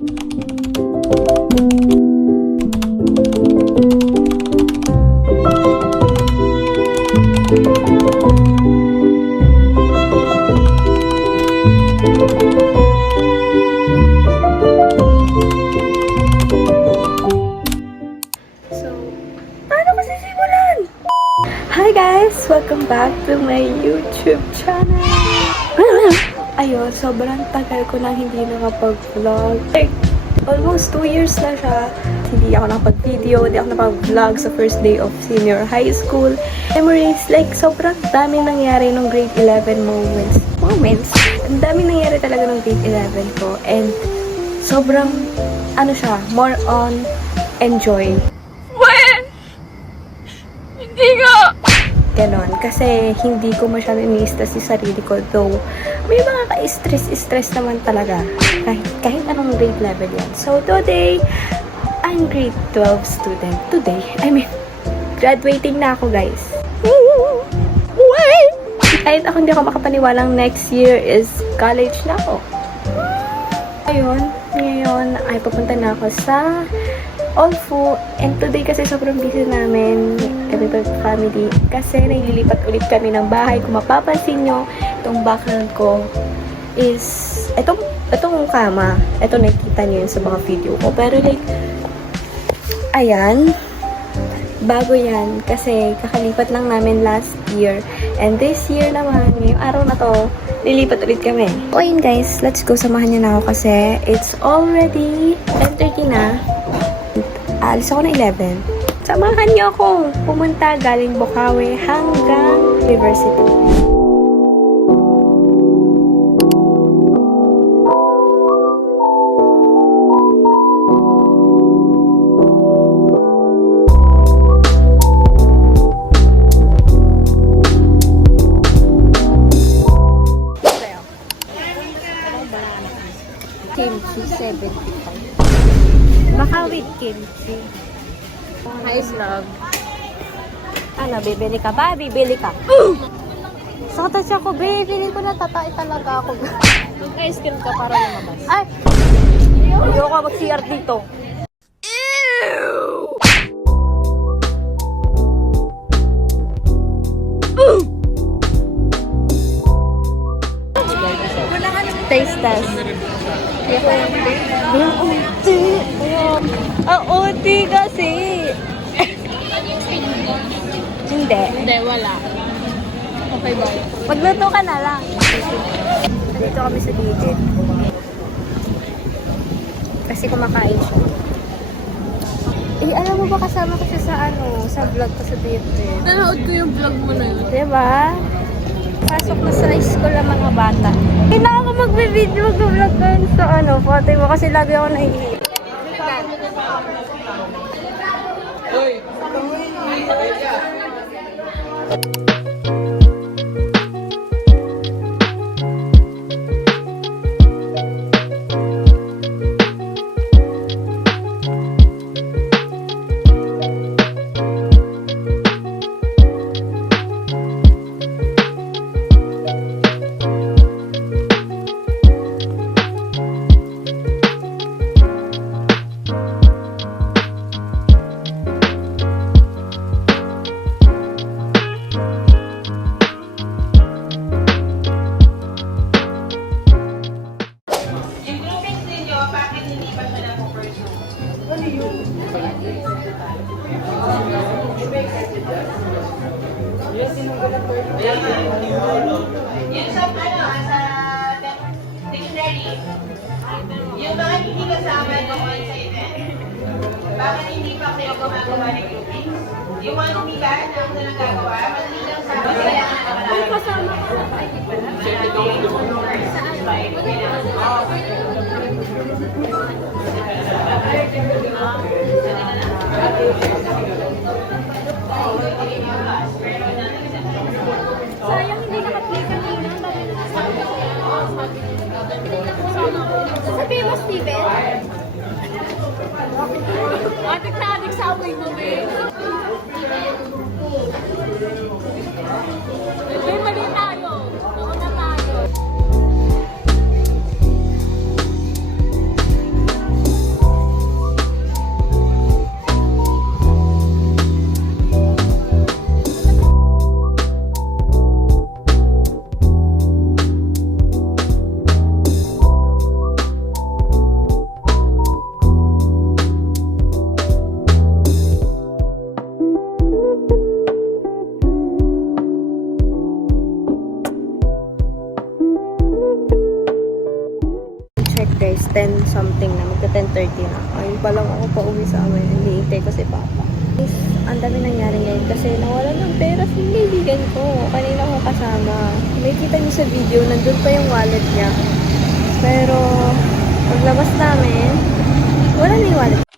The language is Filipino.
Hi guys! Welcome back to my YouTube channel! Ayun, sobrang tagal ko na hindi nakapag-vlog. Like, almost 2 years na siya. Hindi ako nakapag-video, hindi ako nakapag-vlog sa first day of senior high school. Memories, like, sobrang daming nangyari nung grade 11 moments. Ang daming nangyari talaga nung grade 11 ko. And, sobrang, ano siya, more on enjoy. Hindi nga! Ganon. Kasi hindi ko masyado inista si sarili ko. Though, may mga ka-stress naman talaga. Kahit anong grade level yan. So, today, I'm grade 12 student. Graduating na ako, guys. Kahit ako hindi ako makapaniwalang next year is college na ako. Ayun, ngayon ay papunta na ako sa Olfu. And today kasi sobrang busy namin, everybody family, kasi nililipat ulit kami ng bahay. Kung mapapansin nyo, itong background ko is itong kama. Ito nakikita nyo yun sa mga video ko. Pero like, ayan, bago yan kasi kakalipat lang namin last year. And this year naman, ngayong araw na to, lilipat ulit kami. O ayun guys, let's go. Samahan nyo na ako kasi it's already 10:30 na. Alis ako na 11. Samahan niyo ako pumunta galing Bocaue hanggang University. Kimchi 75. Baka with kimchi. Hi, Slug. Ano, bibili ka ba? Bibili ka. Sakta siya ko, babe. Feeling ko natatay talaga ako. Mag-ice cream ka para lumabas. Ay! Ayoko mag-CR dito. Taste test. Uti kasi. Hindi, wala. Okay ba? Magluto ka na lang. Nandito kami sa gilid. Kasi kumakain siya. Eh, alam mo ba kasama ko siya sa vlog ko sa Twitter? Nanood ko yung vlog mo na yun. Diba? Pasok na sa school ang mga bata. Hindi na ako mag-video, mag-vlog doon sa photo mo kasi lagi ako naiiyak. Yun sa dictionary. Yung mga hindi kasama doon sa event. Bakit hindi pa kayo gumagawa ng groupings? Yung mga lumiba na ang nagagawa, madali lang sa akin. Kaya nga nakalala. Kasama ko lang. Ay, di pala. Sayang hindi naka-play kanina. Sa famous Steven? Adik na adik sa amoy mo, babe. Babe, mali tayo. Nauna tayo. something na. Magka 10:30 na. Ayun pa lang ako pa uwi sa amin. Hinihintay ko si Papa. Guys, ang dami nangyari ngayon kasi nawalan ng pera si kaibigan ko. Kanina ko kasama. May kita niyo sa video, nandun pa yung wallet niya. Pero, paglabas namin, wala na yung wallet.